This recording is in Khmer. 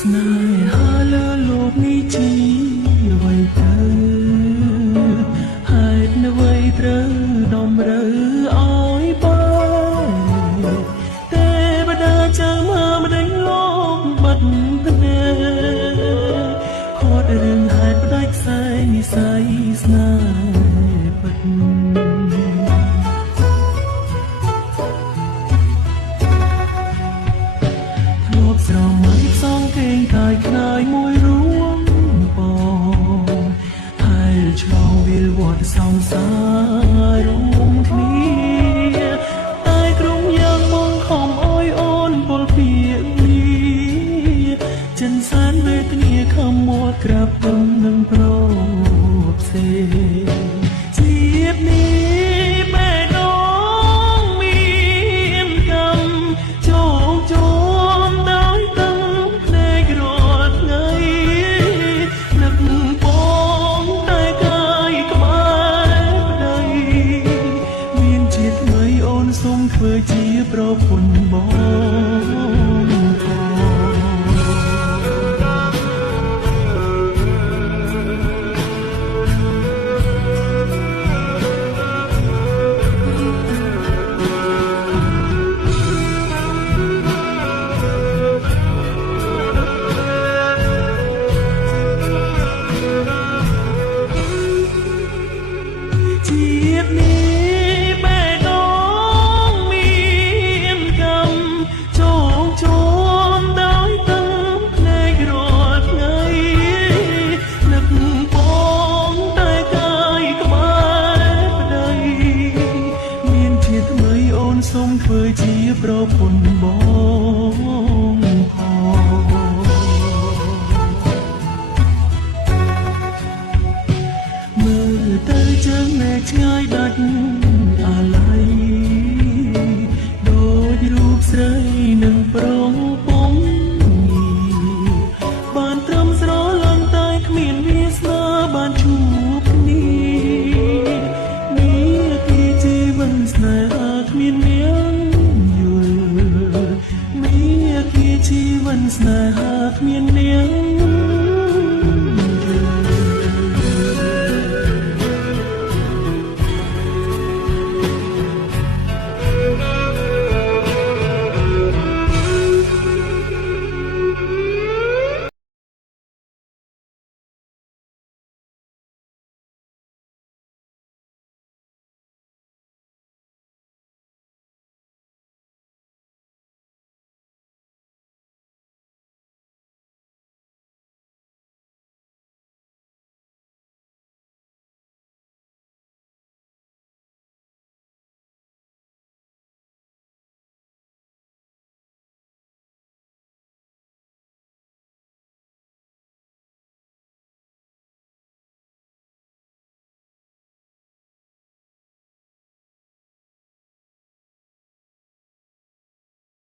ស្នេហាលើលោកនេះជាអ្វីទៅហេតុអ្វីត្រូវតម្រូវឲ្យបើទេវតាចាំមកម្ដេចលោកបាត់ភ្នែកខត់រឿងហេតុផ្ដាច់ខ្សែនិស័យស្នេហ៍ពិតស្រមៃផ្សងគេងកាយខ្នាយមួយរួមបងហើយឆ្លងវាលវត្តសង្សាររួមគ្នាតែក្រុមយ៉ាងបងខំអើយអូនពលពីនេះចិនសានវេទនាខំមួក្រាបពំនឹងប្រផ្សេជាតិនេះសូមធ្វើជាប្រពន្ធបងជាតិនេះសូមធ្វើជាប្រពន្ធបងមើលទៅជើងមេឃឆ្ងាយដាច់អាឡ័យដូចរូបស្រីនឹងប្រងពំបានត្រឹមស្រលាញ់តែគ្មានវាសនាបានជួបគ្នានេះគឺជីវិតស្នេហាគ្មានជីវិតស្នេហាគ្មាននាង